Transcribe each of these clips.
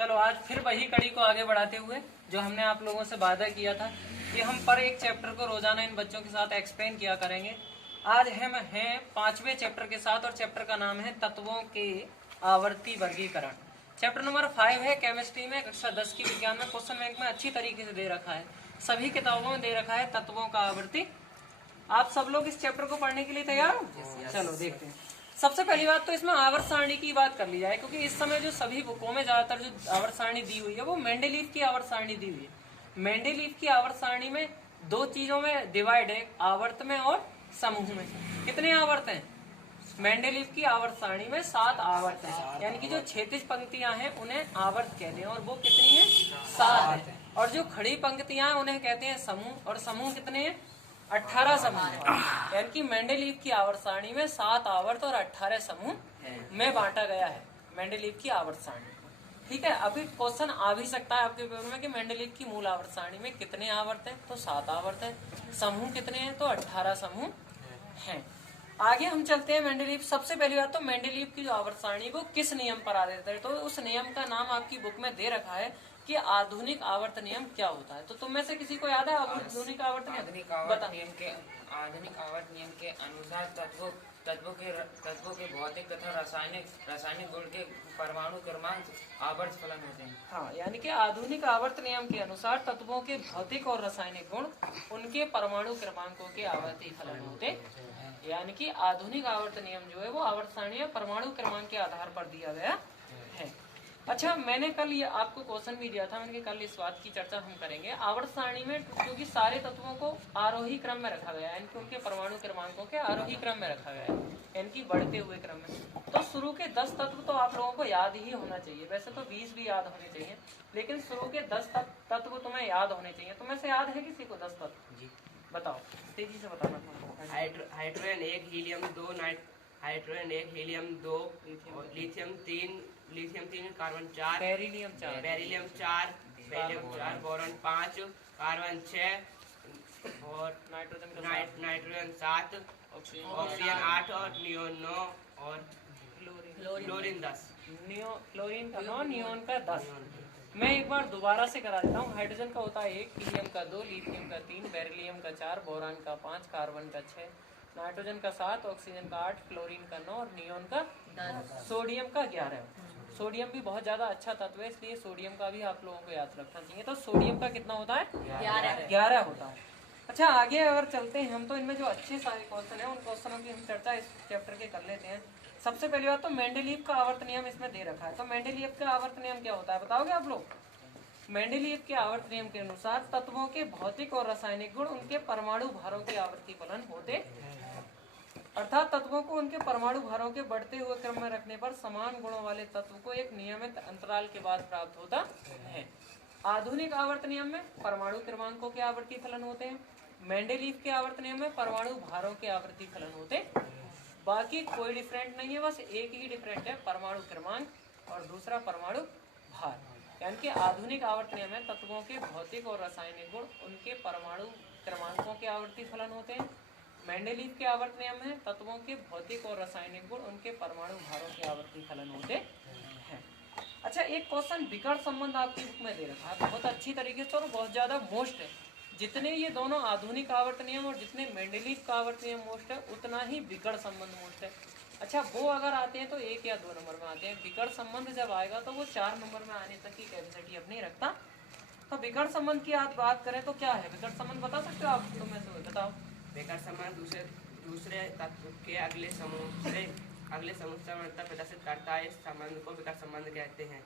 चलो आज फिर वही कड़ी को आगे बढ़ाते हुए जो हमने आप लोगों से वादा किया था कि हम पर एक चैप्टर को रोजाना इन बच्चों के साथ एक्सप्लेन किया करेंगे। आज हम हैं 5वें चैप्टर के साथ और चैप्टर का नाम है तत्वों के आवर्ती वर्गीकरण। चैप्टर नंबर 5 है केमिस्ट्री में, कक्षा 10 की विज्ञान में क्वेश्चन बैंक में अच्छी तरीके से दे रखा है, सभी किताबों में दे रखा है तत्वों का आवर्ती। आप सब लोग इस चैप्टर को पढ़ने के लिए तैयार हो? चलो देखते हैं। सबसे पहली बात तो इसमें आवर्त सारणी की बात कर ली जाए, क्योंकि इस समय जो सभी बुकों में ज्यादातर जो आवर्त सारणी दी हुई है वो मेंडेलीव की आवर्त सारणी दी हुई है। मेंडेलीव की आवर्त सारणी में दो चीजों में डिवाइड है, आवर्त में और समूह में। कितने आवर्त हैं? मेंडेलीव की आवर्त सारणी में 7 आवर्त हैं, यानी कि जो क्षैतिज पंक्तियां हैं उन्हें आवर्त कहते हैं और वो कितनी है? 7 है। और जो खड़ी पंक्तियां हैं उन्हें कहते हैं समूह, और समूह कितने हैं? 18 समूह है। यानी कि मेंडेलीव की आवर्त सारणी में 7 आवर्त और 18 समूह में बांटा गया है मेंडेलीव की आवर्त सारणी। ठीक है, अभी क्वेश्चन आ भी सकता है आपके पेपर में कि मेंडेलीव की मूल आवर्त सारणी में कितने आवर्त हैं? तो 7 आवर्त है। समूह कितने हैं? तो 18 समूह हैं। आगे हम चलते हैं। मेंडेलीव, सबसे पहली बात तो मेंडेलीव की जो आवर्त सारणी वो किस नियम पर आधारित है? तो उस नियम का नाम आपकी बुक में दे रखा है कि आधुनिक आवर्त नियम क्या होता है। तो तुम में से किसी को याद है आधुनिक आवर्त नियम? आधुनिक आवर्त नियम के अनुसार तत्वों के भौतिक तथा रासायनिक गुण के परमाणु क्रमांक आवर्त फलन होते हैं। हाँ, यानी कि आधुनिक आवर्त नियम के अनुसार तत्वों के भौतिक और रासायनिक गुण उनके परमाणु क्रमांकों के आवर्ती फलन होते हैं। यानी कि आधुनिक आवर्त नियम जो है वो आवर्त सारणी में परमाणु क्रमांक के आधार पर दिया गया है। अच्छा, मैंने कल ये आपको क्वेश्चन भी दिया था, मैंने कल इस बात की चर्चा हम करेंगे। आवर्त सारणी में क्योंकि सारे तत्वों को आरोही क्रम में रखा गया है, यानी उनके परमाणु क्रमांकों के आरोही क्रम में रखा गया है, यानी कि बढ़ते हुए क्रम में। तो शुरू के 10 तत्व तो आप लोगों को याद ही होना चाहिए, वैसे तो 20 भी याद होने चाहिए, लेकिन शुरू के 10 तत्व तुम्हें याद होने चाहिए। तुम्हें से याद है किसी को 10 तत्व? जी बताओ, तेजी से बताना। Hydrogen 1, helium 2, hydrogen 1, helium 2, lithium 3, carbon 4, beryllium 4, boron 5, carbon 6 और नाइट्रोजन 7, ऑक्सीजन 8 और नियोन 9 और क्लोरीन 10। क्लोरीन का 9, नियोन का 10। मैं एक बार दोबारा से करा देता हूँ। हाइड्रोजन का होता है 1, हीलियम का 2, लिथियम का 3, बेरिलियम का 4, बोरान का 5, कार्बन का 6, नाइट्रोजन का 7, ऑक्सीजन का 8, क्लोरीन का 9 और नियोन का 10, सोडियम का 11। सोडियम भी बहुत ज्यादा अच्छा तत्व है, इसलिए सोडियम का भी आप लोगों को याद रखना चाहिए। तो सोडियम का कितना होता है? 11 होता है। अच्छा, आगे अगर चलते हैं हम, तो इनमें जो अच्छे सारे क्वेश्चन है उन क्वेश्चनों की हम चर्चा इस चैप्टर के कर लेते हैं। सबसे पहली बात तो मेंडेलीव का आवर्त नियम इसमें दे रखा है। तो मेंडेलीव का आवर्त नियम क्या होता है बताओगे आप लोग? मेंडेलीव के आवर्त नियम के अनुसार तत्वों के भौतिक और रासायनिक गुण उनके परमाणु भारों के आवर्ती फलन होते, अर्थात तत्वों को उनके परमाणु भारों के बढ़ते हुए क्रम में रखने पर समान गुणों वाले तत्व को एक नियमित अंतराल के बाद प्राप्त होता है। आधुनिक आवर्त नियम में परमाणु क्रमांकों के आवर्ती फलन होते हैं। मेंडेलीव के आवर्त नियम में परमाणु भारों के आवर्ती फलन होते। बाकी कोई डिफरेंट नहीं है, बस एक ही डिफरेंट है, परमाणु क्रमांक और दूसरा परमाणु भार। यानी कि आधुनिक आवर्त नियम में तत्वों के भौतिक और रासायनिक गुण उनके परमाणु क्रमांकों के आवर्ती फलन होते हैं। मेंडेलीव के आवर्त नियम में तत्वों के भौतिक और रासायनिक गुण उनके परमाणु भारों के आवर्ती फलन होते हैं। अच्छा, एक क्वेश्चन विकर्ण संबंध आपकी बुक में दे रखा है बहुत अच्छी तरीके से और बहुत ज्यादा मोस्ट है। जितने ये दोनों आधुनिक आवर्त नियम और जितने मेंडेलीव का आवर्त नियम मोस्ट है, उतना ही विकर्ण संबंध मोस्ट है। अच्छा, वो अगर आते हैं तो 1 या 2 नंबर में आते हैं, विकर्ण संबंध जब आएगा तो वो 4 नंबर में आने तक की कैपेसिटी अपनी रखता। तो विकर्ण संबंध की आप बात करें तो क्या है विकर्ण संबंध, बता सकते हो आप? तुम्हें से बताओ। विकर्ण संबंध दूसरे तत्व के अगले समूह से समानता प्रदर्शित करता है। इस संबंध को विकर्ण संबंध कहते हैं।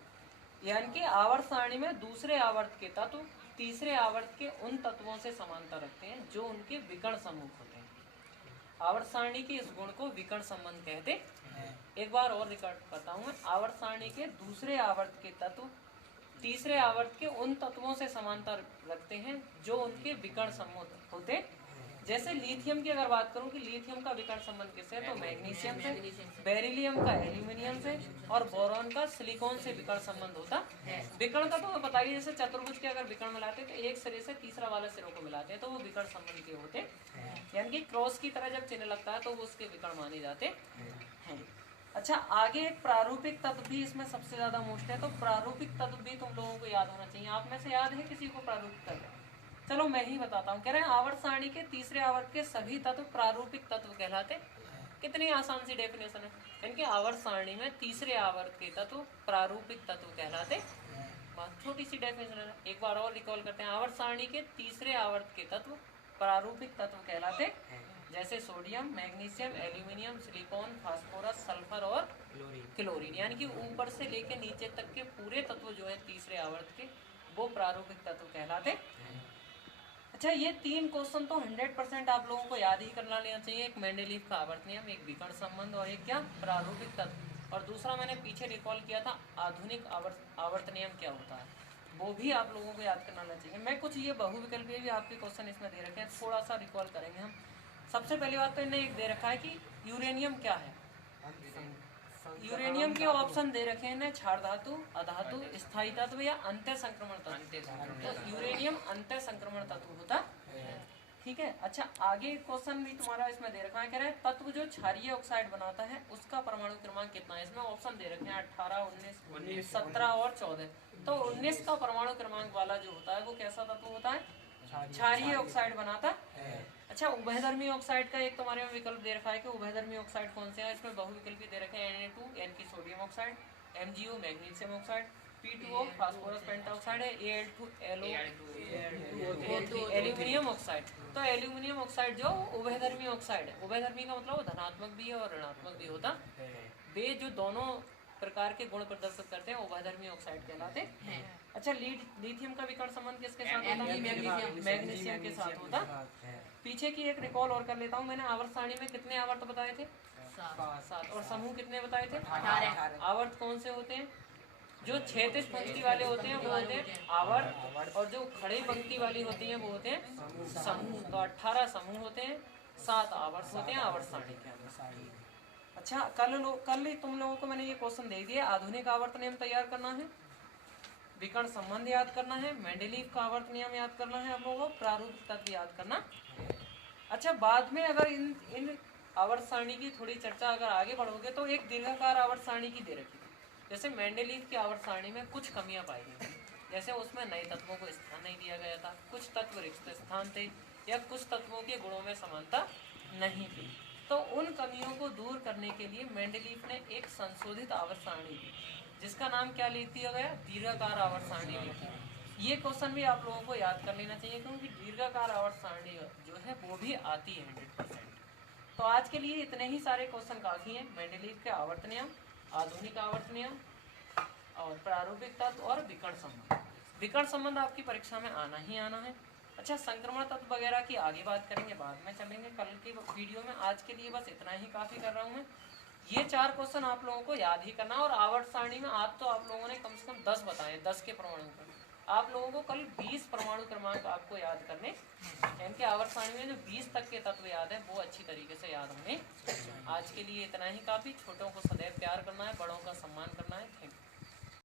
यानी कि आवर्त सारणी में दूसरे आवर्त के तत्व तीसरे आवर्त के उन तत्वों से समानता रखते हैं जो उनके विकर्ण समूह होते हैं। आवर्त सारणी के इस गुण को विकर्ण संबंध कहते हैं। एक बार और रिकॉर्ड करता हूँ मैं। आवर्त सारणी के दूसरे आवर्त के तत्व तीसरे आवर्त के उन तत्वों से समानता रखते हैं जो उनके विकर्ण समूह होते। जैसे लिथियम की अगर बात करूं कि लिथियम का विकर्ण संबंध किससे? तो मैग्नीशियम से, बेरिलियम का एल्यूमिनियम से और बोरॉन का सिलिकॉन से विकर्ण संबंध होता है। विकर्ण का तो बताइए, जैसे चतुर्भुज के अगर विकर्ण मिलाते हैं तो एक सिरे से तीसरा वाले सिरों को मिलाते हैं तो वो विकर्ण संबंध के होते हैं। यानी कि क्रॉस की तरह जब चिन्ह लगता है तो वो उसके विकर्ण माने जाते हैं। अच्छा, आगे एक प्रारूपिक तत्व भी इसमें सबसे ज्यादा मोस्ट है, तो प्रारूपिक तत्व भी तुम लोगों को याद होना चाहिए। आप में से याद है किसी को प्रारूपिक तत्व? चलो मैं ही बताता हूँ। कह रहे हैं आवर्त सारणी के तीसरे आवर्त के सभी तत्व प्रारूपिक तत्व कहलाते। कितनी आसान सी डेफिनेशन है इनके। आवर्त सारणी में तीसरे आवर्त के तत्व प्रारूपिक तत्व कहलाते। बहुत छोटी सी डेफिनेशन है, एक बार और रिकॉल करते हैं। आवर्त सारणी के तीसरे आवर्त के तत्व प्रारूपिक तत्व कहलाते, जैसे sodium, magnesium, aluminium, silicon, phosphorus, sulphur और क्लोरीन। यानी कि ऊपर से लेकर नीचे तक के पूरे तत्व जो है तीसरे आवर्त के, वो प्रारूपिक तत्व कहलाते। अच्छा, ये 3 क्वेश्चन तो 100% आप लोगों को याद ही करना लेना चाहिए। एक मेंडेलीव का आवर्त नियम, एक विकर्ण संबंध और एक क्या प्रारूपिक तत्व। और दूसरा मैंने पीछे रिकॉल किया था आधुनिक आवर्त नियम क्या होता है, वो भी आप लोगों को याद करना चाहिए। मैं कुछ ये बहुविकल्पीय भी आपके क्वेश्चन इसमें दे रखे हैं, थोड़ा सा रिकॉल करेंगे हम। सबसे पहली बात तो इन्हें एक दे रखा है कि यूरेनियम क्या है। यूरेनियम के ऑप्शन दे रखे हैं क्षार धातु, अधातु, स्थायी तत्व या अंत्य संक्रमण तत्व। तो यूरेनियम अंत्य संक्रमण तत्व होता है, ठीक है। अच्छा, आगे क्वेश्चन भी तुम्हारा इसमें दे रखा है। कह रहे हैं तत्व जो क्षारीय ऑक्साइड बनाता है उसका परमाणु क्रमांक कितना है। इसमें ऑप्शन दे रखे हैं 18, 19, 17 और 14। तो 19 का परमाणु क्रमांक वाला जो होता है वो कैसा तत्व होता है, क्षारीय ऑक्साइड बनाता है। अच्छा, उभयधर्मी ऑक्साइड का एक तुम्हारे में विकल्प दे रखा है कि उभयधर्मी ऑक्साइड कौन से हैं। इसमें बहुविकल्पी दे रखे हैं Na2 N की sodium oxide, MgO magnesium oxide, P2O phosphorus pentoxide है, Al2 एल्यूमिनियम ऑक्साइड। तो एल्यूमिनियम ऑक्साइड जो उभयधर्मी ऑक्साइड है, उभयधर्मी का मतलब धनात्मक भी है और ऋणात्मक भी होता है। वे जो दोनों प्रकार के गुण प्रदर्शित करते हैं उभयधर्मी ऑक्साइड कहलाते हैं। अच्छा, लिथियम का विकर्ण संबंध किसके साथ होता है, मैग्नीशियम के साथ होता है। पीछे की एक रिकॉल और कर लेता हूँ। मैंने आवर्त सारणी में कितने आवर्त बताए थे, 7। और समूह कितने बताए थे, 18। आवर्त कौन से होते हैं, जो क्षैतिज पंक्ति वाले होते हैं वो होते हैं आवर्त, और जो खड़े पंक्ति वाली होती हैं वो होते हैं समूह। तो 18 समूह होते हैं, 7 आवर्त होते हैं आवर्त सारणी के अंदर। अच्छा, कल ही तुम लोगों को मैंने ये क्वेश्चन दे दिया। आधुनिक आवर्त नियम तैयार करना है, विकर्ण संबंध याद करना है, मेंडेलीव का आवर्त नियम याद करना है, आप लोगों को प्रारूपिक तत्व याद करना। अच्छा, बाद में अगर इन आवर्त सारणी की थोड़ी चर्चा अगर आगे बढ़ोगे तो एक दीर्घाकार आवर्त सारणी की दे रखी थी। जैसे मेंडेलीव की आवर्त सारणी में कुछ कमियां पाई गई, जैसे उसमें नए तत्वों को स्थान नहीं दिया गया था, कुछ तत्व रिक्त स्थान थे, या कुछ तत्वों के गुणों में समानता नहीं थी। तो उन कमियों को दूर करने के लिए मेंडेलीव ने एक संशोधित आवर्त सारणी दी, जिसका नाम क्या लिख दिया गया, दीर्घाकार आवर्त सारणी लिखी। ये क्वेश्चन भी आप लोगों को याद कर लेना चाहिए, क्योंकि दीर्घाकार आवर्त सारणी जो है वो भी आती है 100%। तो आज के लिए इतने ही सारे क्वेश्चन काफी हैं। मेंडेलीव के आवर्त नियम, आधुनिक आवर्त नियम और प्रारूपिक तत्व और विकर्ण संबंध। विकर्ण संबंध आपकी परीक्षा में आना ही आना है। अच्छा, संक्रमण तत्व वगैरह की आगे बात करेंगे, बाद में चलेंगे कल की वीडियो में। आज के लिए बस इतना ही काफी कर रहा हूँ मैं। ये 4 क्वेश्चन आप लोगों को याद ही करना। और आवर्त सारणी में आज तो आप लोगों ने कम से कम 10 बताए, 10 के परमाणु क्रमांक। आप लोगों को कल 20 परमाणु क्रमांक आपको याद करने, इनके आवर्त सारणी में जो 20 तक के तत्व याद है वो अच्छी तरीके से याद होंगे। आज के लिए इतना ही काफी। छोटों को सदैव प्यार करना है, बड़ों का सम्मान करना है। Thank you.